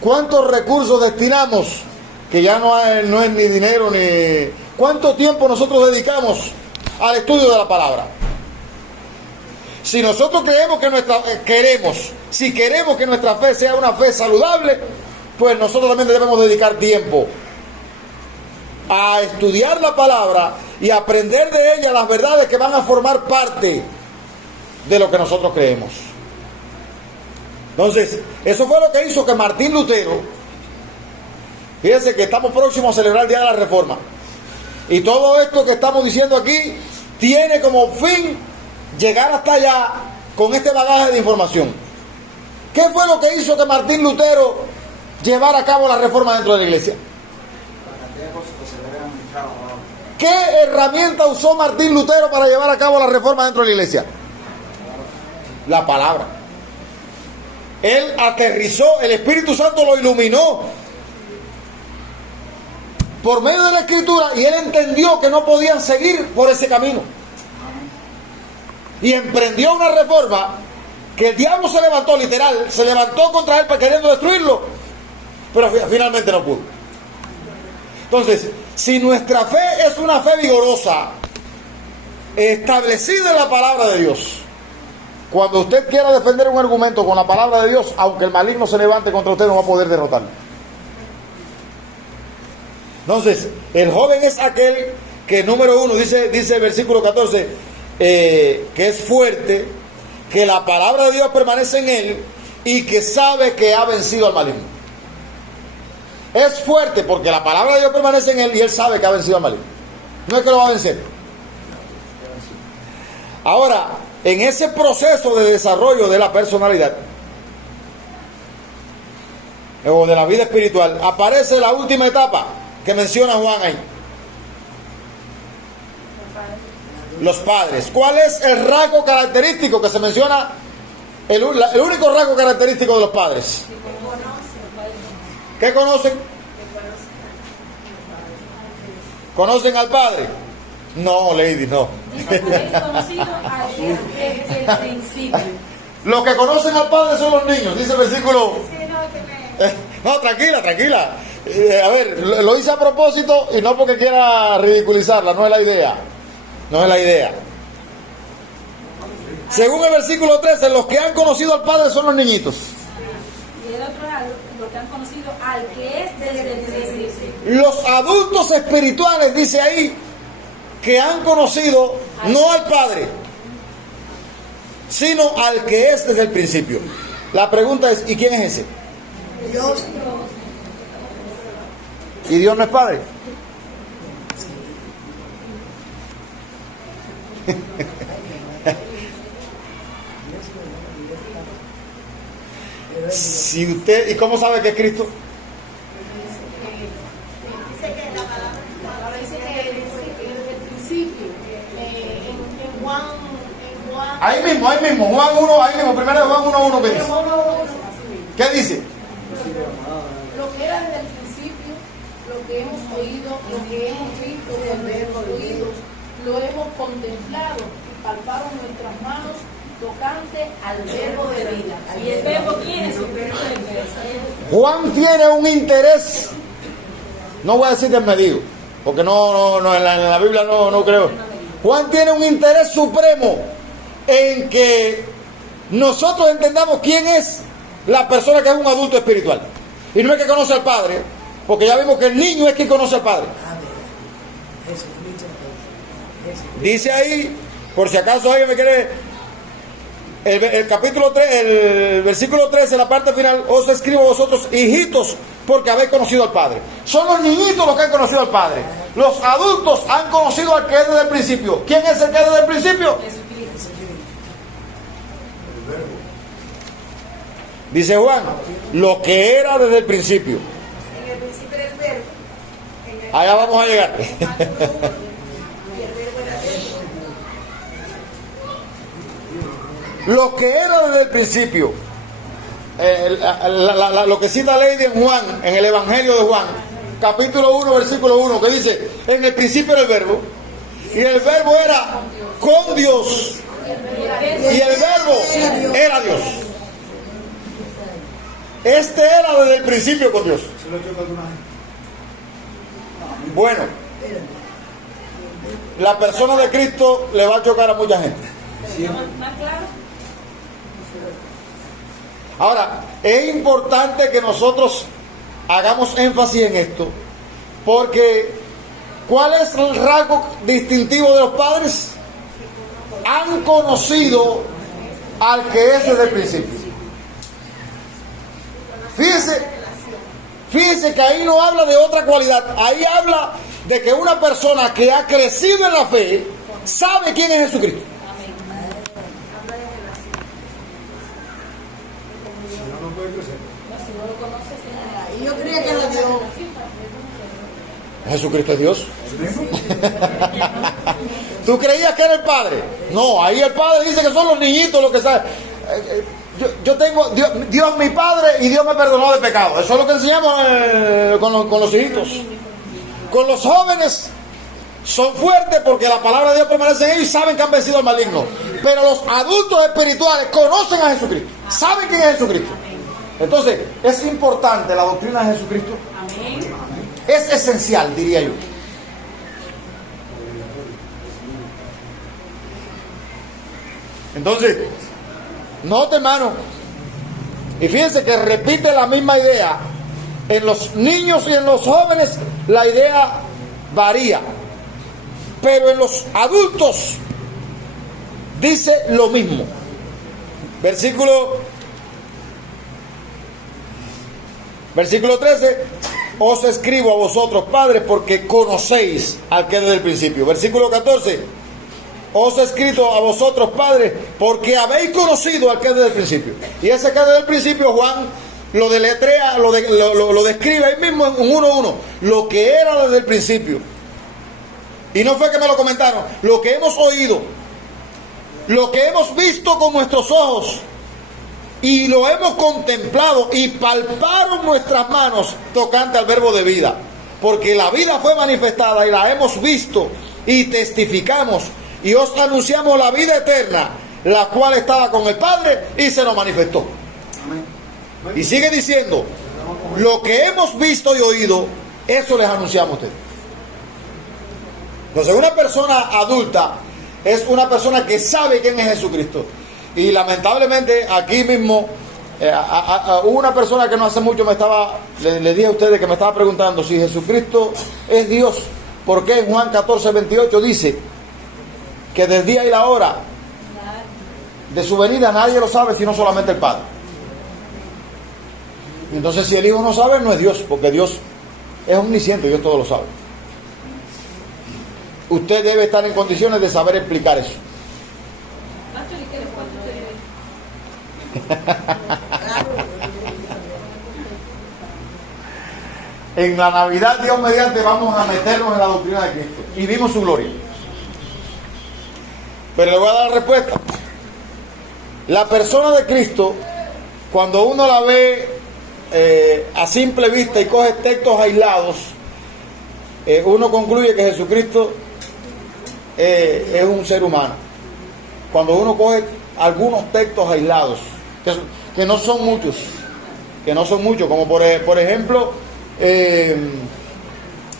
¿Cuántos recursos destinamos? Que ya no es ni dinero ni... ¿Cuánto tiempo nosotros dedicamos al estudio de la palabra? Si nosotros si queremos que nuestra fe sea una fe saludable, pues nosotros también debemos dedicar tiempo a estudiar la palabra y aprender de ella las verdades que van a formar parte de lo que nosotros creemos. Entonces, eso fue lo que hizo que Martín Lutero, fíjense que estamos próximos a celebrar el Día de la Reforma, y todo esto que estamos diciendo aquí tiene como fin llegar hasta allá con este bagaje de información. ¿Qué fue lo que hizo que Martín Lutero llevara a cabo la reforma dentro de la iglesia? ¿Qué herramienta usó Martín Lutero para llevar a cabo la reforma dentro de la iglesia? La palabra. Él aterrizó, el Espíritu Santo lo iluminó por medio de la Escritura, y él entendió que no podían seguir por ese camino. Y emprendió una reforma que el diablo se levantó, literal, se levantó contra él queriendo destruirlo, pero finalmente no pudo. Entonces, si nuestra fe es una fe vigorosa, establecida en la palabra de Dios, cuando usted quiera defender un argumento con la palabra de Dios, aunque el maligno se levante contra usted, no va a poder derrotarlo. Entonces, el joven es aquel que, número uno, dice el versículo 14, que es fuerte, que la palabra de Dios permanece en él y que sabe que ha vencido al maligno. Es fuerte porque la palabra de Dios permanece en él y él sabe que ha vencido al maligno. No es que lo va a vencer. Ahora, en ese proceso de desarrollo de la personalidad o de la vida espiritual, aparece la última etapa que menciona Juan ahí: los padres. ¿Cuál es el rasgo característico que se menciona? El único rasgo característico de los padres. ¿Qué conocen? ¿Conocen al Padre? No, lady, no. Dice que es conocido desde el principio. Los que conocen al Padre son los niños, dice el versículo. No, tranquila. A ver, lo hice a propósito y no porque quiera ridiculizarla, no es la idea. No es la idea. Según el versículo 13, los que han conocido al Padre son los niñitos. Y el otro lado, los que han conocido al que es desde el principio. Los adultos espirituales, dice ahí, que han conocido no al Padre, sino al que es desde el principio. La pregunta es, ¿y quién es ese? Dios. ¿Y Dios no es Padre? Si usted, ¿y cómo sabe que es Cristo? Dice que la palabra dice que desde el principio, en Juan, Ahí mismo, Juan 1, ahí mismo, primero Juan 1:1, ¿qué dice? ¿Qué dice? lo que era desde el principio, lo que hemos oído, lo que hemos visto con nuestros oídos, lo hemos contemplado y palpado en nuestras manos, tocante al verbo de vida. ¿Y el verbo quién es? Juan tiene un interés, no voy a decir desmedido, porque no en la Biblia no creo. Juan tiene un interés supremo en que nosotros entendamos quién es la persona que es un adulto espiritual. Y no es que conoce al Padre, porque ya vimos que el niño es quien conoce al Padre. Dice ahí Por si acaso alguien me quiere... El capítulo 3, el versículo 13, la parte final, os escribo a vosotros, hijitos, porque habéis conocido al Padre. Son los niñitos los que han conocido al Padre. Los adultos han conocido al que es desde el principio. ¿Quién es el que es desde el principio? Dice Juan, lo que era desde el principio. En el principio era el verbo. Allá vamos a llegar. Y el verbo era Dios. Lo que era desde el principio. Lo que cita Lady en Juan, en el Evangelio de Juan, capítulo 1, versículo 1, que dice, en el principio era el verbo, y el verbo era con Dios, y el verbo era Dios. Este era desde el principio con Dios. Bueno, la persona de Cristo le va a chocar a mucha gente. Más claro. Ahora, es importante que nosotros hagamos énfasis en esto, porque ¿cuál es el rasgo distintivo de los padres? Han conocido al que es desde el principio. Fíjense que ahí no habla de otra cualidad, ahí habla de que una persona que ha crecido en la fe sabe quién es Jesucristo. Y yo creía que era Dios. Jesucristo es Dios. ¿Tú creías que era el Padre? No, ahí el Padre dice que son los niñitos los que saben. Yo tengo Dios mi Padre y Dios me perdonó de pecado. Eso es lo que enseñamos con los hijitos. Con los jóvenes son fuertes porque la palabra de Dios permanece en ellos y saben que han vencido al maligno. Pero los adultos espirituales conocen a Jesucristo, saben quién es Jesucristo. Entonces, es importante la doctrina de Jesucristo. Es esencial, diría yo. Entonces, note, hermano, y fíjense que repite la misma idea. En los niños y en los jóvenes la idea varía, pero en los adultos dice lo mismo. Versículo 13, os escribo a vosotros, padres, porque conocéis al que desde el principio. Versículo 14, os he escrito a vosotros, padres, porque habéis conocido al que desde el principio. Y ese que desde el principio, Juan lo deletrea, lo describe ahí mismo en 1:1, lo que era desde el principio. Y no fue que me lo comentaron, lo que hemos oído, lo que hemos visto con nuestros ojos, y lo hemos contemplado, y palparon nuestras manos tocante al verbo de vida, porque la vida fue manifestada y la hemos visto y testificamos, y os anunciamos la vida eterna, la cual estaba con el Padre y se nos manifestó. Y sigue diciendo, lo que hemos visto y oído, eso les anunciamos a ustedes. Entonces, una persona adulta es una persona que sabe quién es Jesucristo. Y lamentablemente aquí mismo hubo una persona que no hace mucho le dije a ustedes que me estaba preguntando si Jesucristo es Dios, ¿por qué en Juan 14:28 dice que del día y la hora de su venida nadie lo sabe sino solamente el Padre? Entonces, si el Hijo no sabe, no es Dios, porque Dios es omnisciente, Dios todo lo sabe. Usted debe estar en condiciones de saber explicar eso. En la Navidad, Dios mediante, vamos a meternos en la doctrina de Cristo y vimos su gloria. Pero le voy a dar la respuesta. La persona de Cristo, cuando uno la ve a simple vista y coge textos aislados, uno concluye que Jesucristo es un ser humano. Cuando uno coge algunos textos aislados, que no son muchos, como por ejemplo,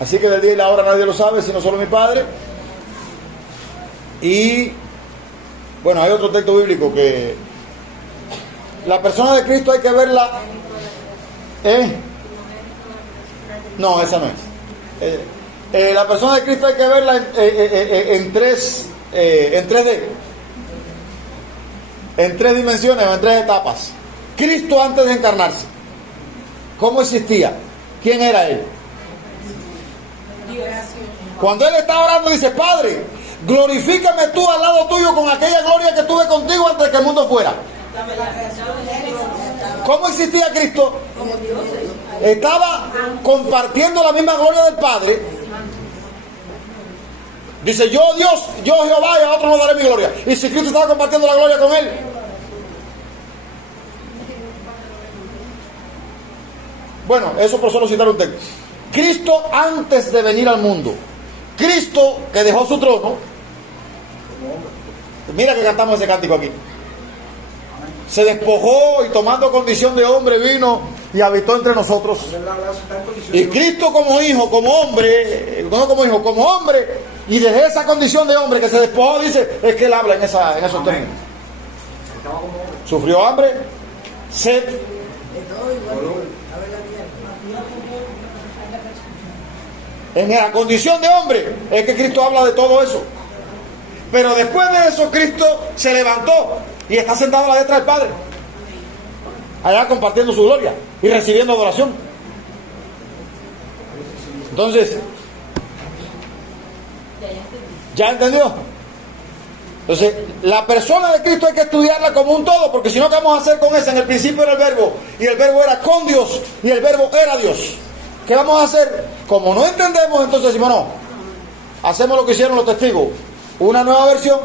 así que del día y la hora nadie lo sabe sino solo mi Padre. Y bueno, hay otro texto bíblico que la persona de Cristo hay que verla. No, esa no es. La persona de Cristo hay que verla en tres en 3D, en 3 dimensiones o en 3 etapas. Cristo antes de encarnarse, ¿cómo existía? ¿Quién era Él? Cuando Él está orando dice: Padre, glorifícame tú al lado tuyo con aquella gloria que tuve contigo antes de que el mundo fuera. ¿Cómo existía Cristo? Estaba compartiendo la misma gloria del Padre. Dice: yo Dios, yo Jehová, y a otro no daré mi gloria. Y si Cristo estaba compartiendo la gloria con Él. Bueno, eso por solo citar un texto. Cristo antes de venir al mundo. Cristo que dejó su trono. Mira que cantamos ese cántico aquí. Se despojó y tomando condición de hombre vino y habitó entre nosotros. Y Cristo como hijo, como hombre, no como hijo, como hombre, y desde esa condición de hombre que se despojó, dice, es que Él habla en esos términos. Sufrió hambre, sed. En la condición de hombre es que Cristo habla de todo eso. Pero después de eso Cristo se levantó y está sentado a la diestra del Padre, allá compartiendo su gloria y recibiendo adoración. Entonces, ¿ya entendió? Entonces, la persona de Cristo hay que estudiarla como un todo, porque si no, ¿qué vamos a hacer con esa? En el principio era el verbo, y el verbo era con Dios, y el verbo era Dios. ¿Qué vamos a hacer? Como no entendemos, entonces decimos: no, hacemos lo que hicieron los testigos, una nueva versión,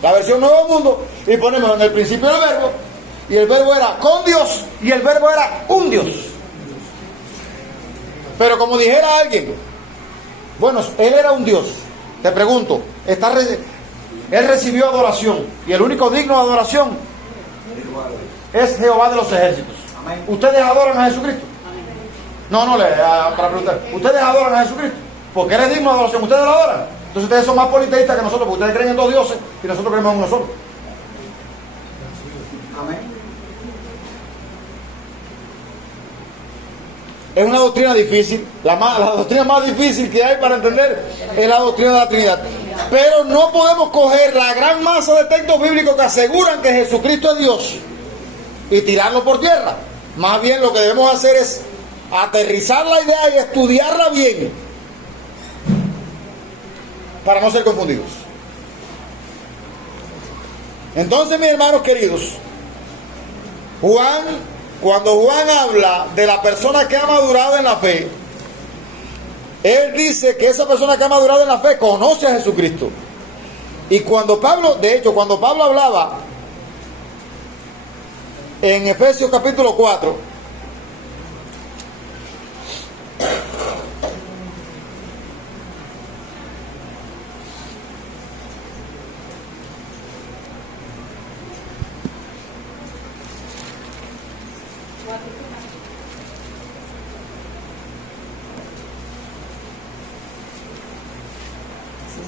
la versión Nuevo Mundo, y ponemos en el principio el verbo, y el verbo era con Dios, y el verbo era un Dios. Pero como dijera alguien, bueno, Él era un Dios. Te pregunto, Él recibió adoración, y el único digno de adoración es Jehová de los ejércitos. ¿Ustedes adoran a Jesucristo? No, para preguntar, ¿ustedes adoran a Jesucristo? Porque Él es digno de adoración, ¿ustedes lo adoran? Entonces ustedes son más politeístas que nosotros, porque ustedes creen en 2 dioses y nosotros creemos en uno solo. Amén. Es una doctrina difícil, la doctrina más difícil que hay para entender es la doctrina de la Trinidad. Pero no podemos coger la gran masa de textos bíblicos que aseguran que Jesucristo es Dios y tirarlo por tierra. Más bien lo que debemos hacer es aterrizar la idea y estudiarla bien para no ser confundidos. Entonces, mis hermanos queridos, cuando Juan habla de la persona que ha madurado en la fe, él dice que esa persona que ha madurado en la fe conoce a Jesucristo. Y cuando Pablo hablaba en Efesios capítulo 4,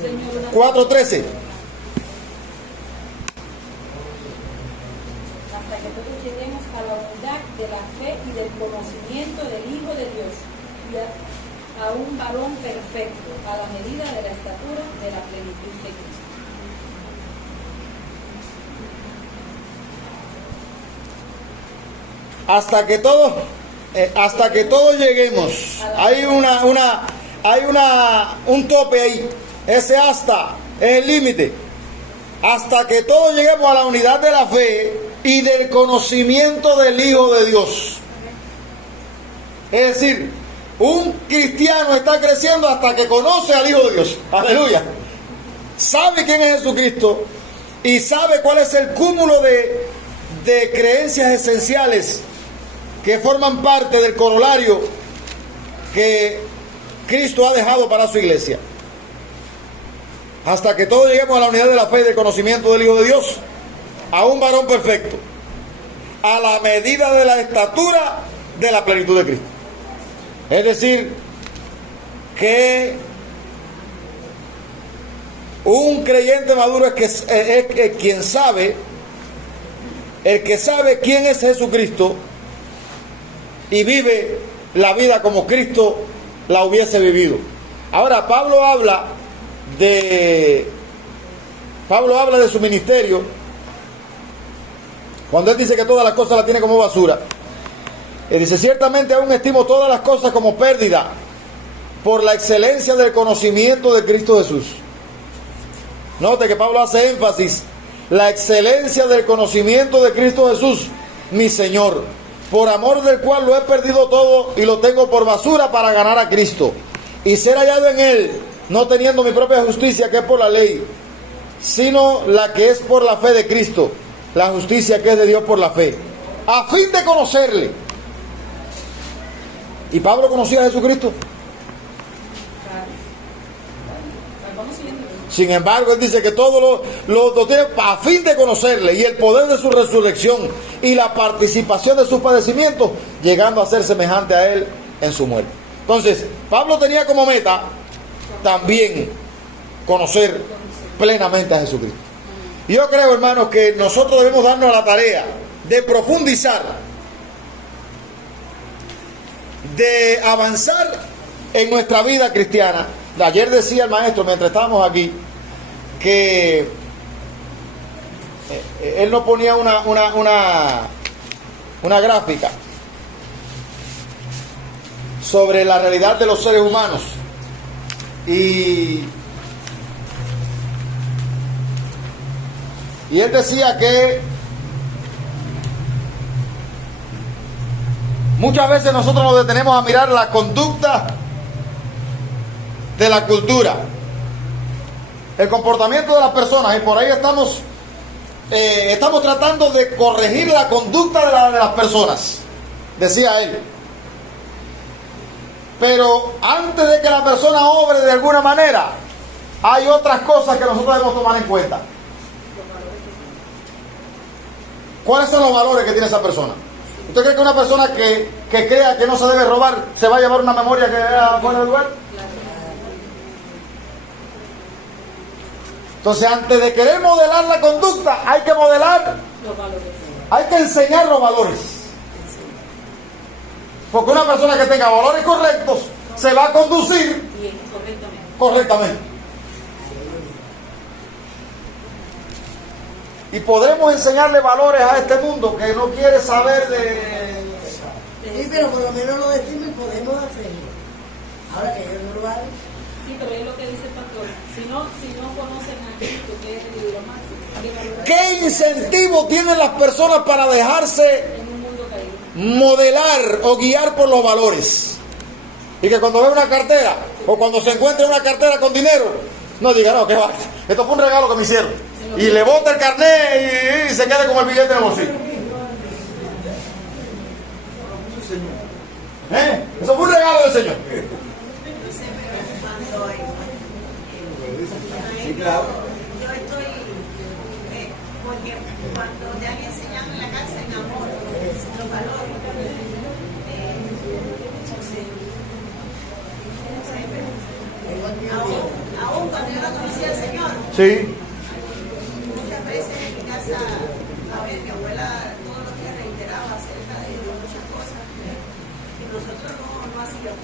Señor, 4:13. hasta que todos lleguemos a la unidad de la fe y del conocimiento del Hijo de Dios y a un varón perfecto, a la medida de la estatura de la plenitud de Cristo. Hasta que todos lleguemos. Hay un tope ahí. Ese hasta es el límite. Hasta que todos lleguemos a la unidad de la fe y del conocimiento del Hijo de Dios. Es decir, un cristiano está creciendo hasta que conoce al Hijo de Dios. Aleluya. Sabe quién es Jesucristo y sabe cuál es el cúmulo de creencias esenciales que forman parte del corolario que Cristo ha dejado para su iglesia. Hasta que todos lleguemos a la unidad de la fe y del conocimiento del Hijo de Dios, a un varón perfecto, a la medida de la estatura de la plenitud de Cristo. Es decir, que un creyente maduro es quien sabe, el que sabe quién es Jesucristo y vive la vida como Cristo la hubiese vivido. Ahora, Pablo habla de Pablo habla de su ministerio cuando él dice que todas las cosas las tiene como basura. Él dice: ciertamente aún estimo todas las cosas como pérdida por la excelencia del conocimiento de Cristo Jesús. Note que Pablo hace énfasis: la excelencia del conocimiento de Cristo Jesús, mi Señor, por amor del cual lo he perdido todo y lo tengo por basura para ganar a Cristo y ser hallado en Él, no teniendo mi propia justicia que es por la ley, sino la que es por la fe de Cristo, la justicia que es de Dios por la fe, a fin de conocerle. ¿Y Pablo conocía a Jesucristo? Sin embargo, él dice que todo lo tiene a fin de conocerle y el poder de su resurrección y la participación de sus padecimientos, llegando a ser semejante a él en su muerte. Entonces, Pablo tenía como meta también conocer plenamente a Jesucristo. Y yo creo, hermanos, que nosotros debemos darnos a la tarea de profundizar, de avanzar en nuestra vida cristiana. Ayer decía el maestro, mientras estábamos aquí, que él nos ponía una gráfica sobre la realidad de los seres humanos. Y él decía que muchas veces nosotros nos detenemos a mirar la conducta de la cultura, el comportamiento de las personas, y por ahí estamos tratando de corregir la conducta de las personas, decía él. Pero antes de que la persona obre de alguna manera, hay otras cosas que nosotros debemos tomar en cuenta. ¿Cuáles son los valores que tiene esa persona? ¿Usted cree que una persona que crea que no se debe robar se va a llevar una memoria que era fuera de lugar? Entonces, antes de querer modelar la conducta, hay que modelar los valores. Hay que enseñar los valores. Porque una persona que tenga valores correctos se va a conducir bien, correctamente. Y podremos enseñarle valores a este mundo que no quiere saber de... Sí, pero por lo menos lo decimos y podemos hacerlo. Ahora que ellos no lo hagan. Sí, pero es lo que dice el pastor. Si no conocen a Cristo, que es el libro máximo. ¿Qué incentivo tienen las personas para dejarse modelar o guiar por los valores? Y que cuando ve una cartera o cuando se encuentre una cartera con dinero, no diga: no, que va, esto fue un regalo que me hicieron. Y le bota el carnet y se quede con el billete en el bolsillo. Eso fue un regalo del Señor. Sí, claro. Yo estoy, porque cuando te han enseñado en la casa en amor, los valores, aún cuando yo no conocía al Señor, Sí. muchas veces en mi casa, a ver, mi abuela todos los días reiteraba acerca de muchas cosas que nosotros no hacíamos.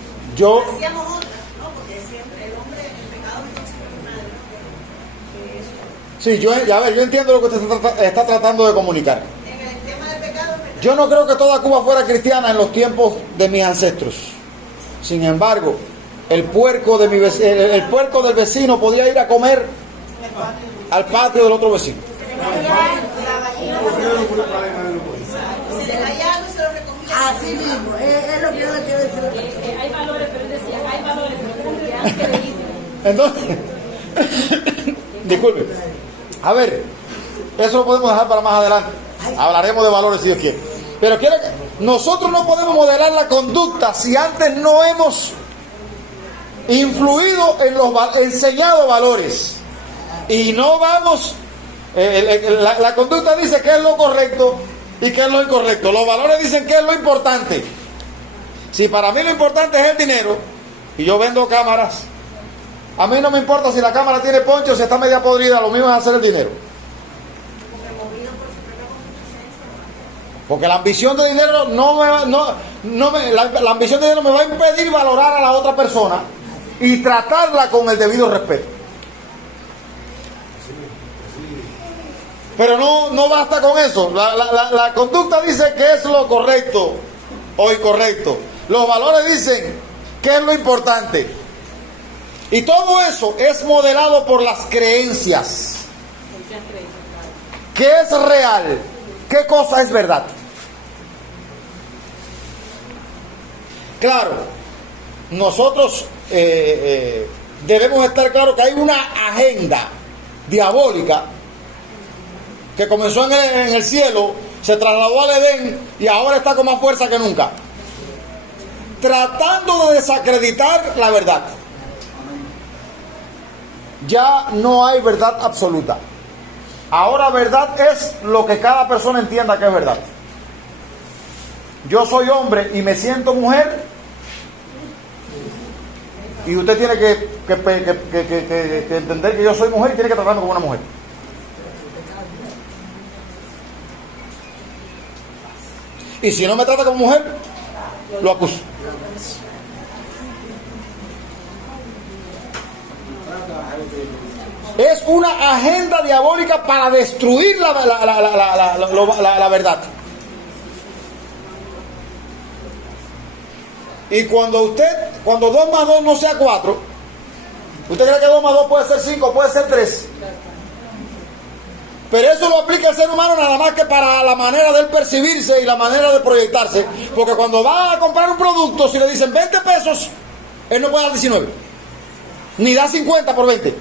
Hacíamos otras, ¿no? Porque siempre el hombre, el pecado no siempre es madre, que eso. Sí, yo entiendo lo que usted está tratando de comunicar. En el tema del pecado, Yo no creo que toda Cuba fuera cristiana en los tiempos de mis ancestros. Sin embargo, el puerco del vecino podía ir a comer al patio del otro vecino. Así mismo, es lo que yo le quiero decir. Hay valores, pero él decía: hay valores, pero antes de ir. Entonces, disculpe. A ver, eso lo podemos dejar para más adelante. Hablaremos de valores si Dios quiere. Pero nosotros no podemos modelar la conducta si antes no hemos influido en enseñado valores. Y no vamos... la conducta dice qué es lo correcto y qué es lo incorrecto. Los valores dicen qué es lo importante. Si para mí lo importante es el dinero y yo vendo cámaras, a mí no me importa si la cámara tiene poncho o si está media podrida, lo mismo es hacer el dinero. Porque la ambición de dinero la ambición de dinero me va a impedir valorar a la otra persona y tratarla con el debido respeto. Pero no basta con eso. La conducta dice que es lo correcto o incorrecto. Los valores dicen qué es lo importante. Y todo eso es modelado por las creencias. ¿Qué es real? ¿Qué cosa es verdad? Claro, nosotros debemos estar claros que hay una agenda diabólica que comenzó en el cielo, se trasladó al Edén y ahora está con más fuerza que nunca, tratando de desacreditar la verdad. Ya no hay verdad absoluta. Ahora verdad es lo que cada persona entienda que es verdad. Yo soy hombre y me siento mujer, y usted tiene que entender que yo soy mujer y tiene que tratarme como una mujer. Y si no me trata como mujer, lo acuso. Es una agenda diabólica para destruir la verdad. Y cuando 2 más 2 no sea 4, ¿usted cree que 2 más 2 puede ser 5, puede ser 3? Pero eso lo aplica el ser humano nada más que para la manera de él percibirse y la manera de proyectarse. Porque cuando va a comprar un producto, si le dicen 20 pesos, él no puede dar 19. Ni da 50 por 20.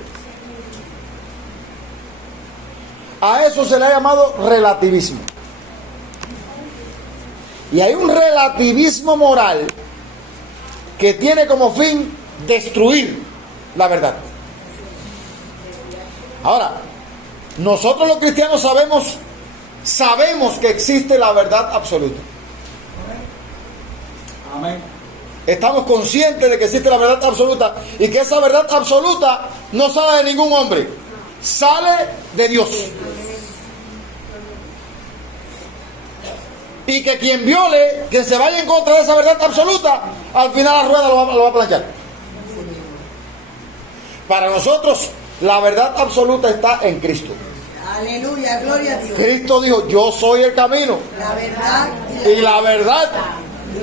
A eso se le ha llamado relativismo. Y hay un relativismo moral que tiene como fin destruir la verdad. Ahora, nosotros los cristianos sabemos que existe la verdad absoluta. Amén. Estamos conscientes de que existe la verdad absoluta y que esa verdad absoluta no sale de ningún hombre, sale de Dios. Y que quien viole, quien se vaya en contra de esa verdad absoluta, al final la rueda lo va a planchar. Para nosotros, la verdad absoluta está en Cristo. Aleluya, gloria a Dios. Cristo dijo, yo soy el camino, La verdad y la verdad,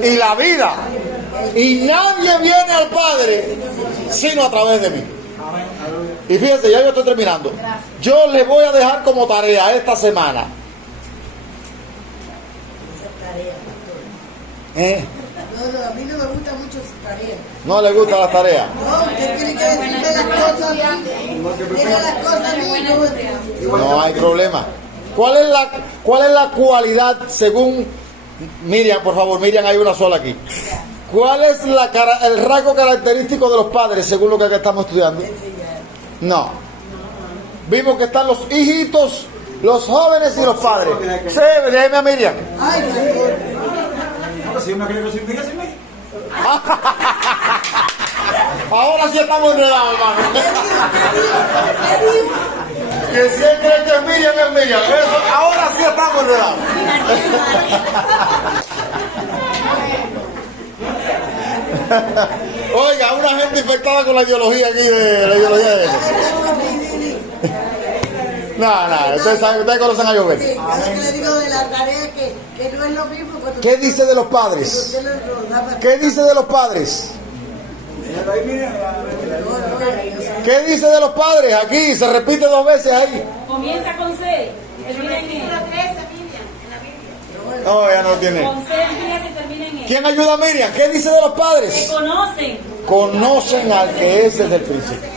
y la vida. Y nadie viene al Padre sino a través de mí. Y fíjense, ya yo estoy terminando. Yo les voy a dejar como tarea esta semana. No, a mí no me gusta mucho su tarea. ¿No les gusta la tarea? No, usted tiene que decirme las cosas a mí. Diga las cosas a mí. No hay problema. ¿Cuál es la cualidad según Miriam, por favor? Miriam, hay una sola aquí. ¿Cuál es el rasgo característico de los padres según lo que acá estamos estudiando? No. Vimos que están los hijitos, los jóvenes y los padres. Sí, déjeme a Miriam. Ay, Si yo me quiero sin dígaseme. Ahora sí estamos enredados, hermano. Que si él cree que es Miriam, es Miriam. Ahora sí estamos enredados. Oiga, una gente infectada con la ideología aquí de la ideología de él. No, ustedes conocen a Llover. Sí, yo lo que le digo de la tarea que no es lo mismo. ¿Qué dice de los padres? ¿Qué dice de los padres? ¿Qué dice de los padres? Aquí se repite 2 veces ahí. Comienza con C, termina en E. No, ya no tiene. Con C empieza y termina en E. ¿Quién ayuda a Miriam? ¿Qué dice de los Se padres? conocen. Conocen al que es desde el principio.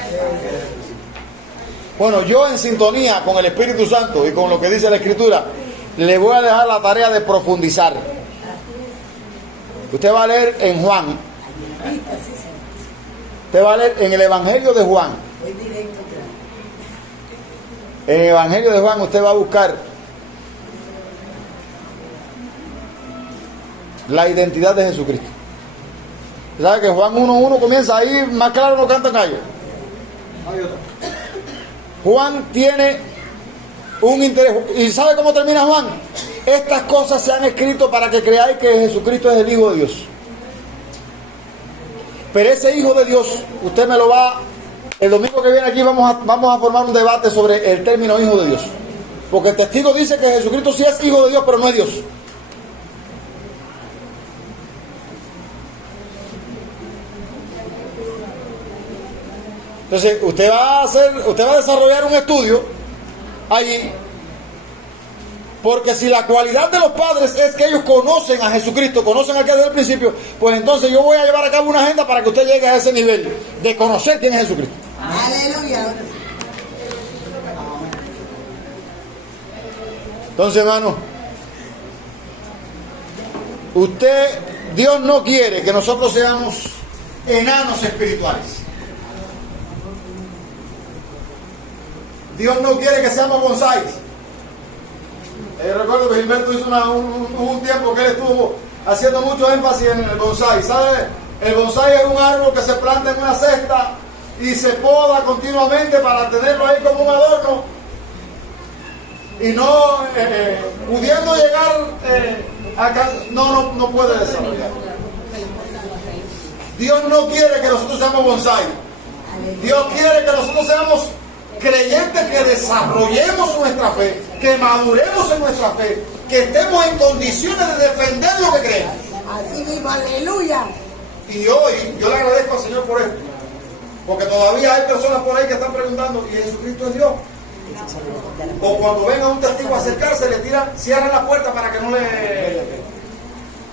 Bueno, yo en sintonía con el Espíritu Santo y con lo que dice la Escritura, le voy a dejar la tarea de profundizar. Usted va a leer en Juan. Usted va a leer en el Evangelio de Juan. En el Evangelio de Juan usted va a buscar la identidad de Jesucristo. ¿Sabe que Juan 1:1 comienza ahí? Más claro no canta gallo. Juan tiene un interés. ¿Y sabe cómo termina Juan? Estas cosas se han escrito para que creáis que Jesucristo es el Hijo de Dios. Pero ese Hijo de Dios, usted me lo va... El domingo que viene aquí vamos a formar un debate sobre el término Hijo de Dios. Porque el testigo dice que Jesucristo sí es hijo de Dios, pero no es Dios. Entonces, usted va a desarrollar un estudio allí, porque si la cualidad de los padres es que ellos conocen a Jesucristo, conocen a que desde el principio, pues entonces yo voy a llevar a cabo una agenda para que usted llegue a ese nivel de conocer quién es Jesucristo. Aleluya. Entonces, hermano, Dios no quiere que nosotros seamos enanos espirituales. Dios no quiere que seamos bonsáis. Recuerdo que Gilberto hizo un tiempo que él estuvo haciendo mucho énfasis en el bonsái. ¿Sabe? El bonsái es un árbol que se planta en una cesta y se poda continuamente para tenerlo ahí como un adorno. Y no pudiendo llegar acá, no puede desarrollar. Dios no quiere que nosotros seamos bonsái. Dios quiere que nosotros seamos creyentes, que desarrollemos nuestra fe, que maduremos en nuestra fe, que estemos en condiciones de defender lo que creemos. Así mismo, aleluya. Y hoy yo le agradezco al Señor por esto, porque todavía hay personas por ahí que están preguntando, ¿y Jesucristo es Dios? O cuando venga un testigo a acercarse, le tiran, cierran la puerta para que no le...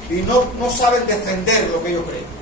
Y no saben defender lo que ellos creen.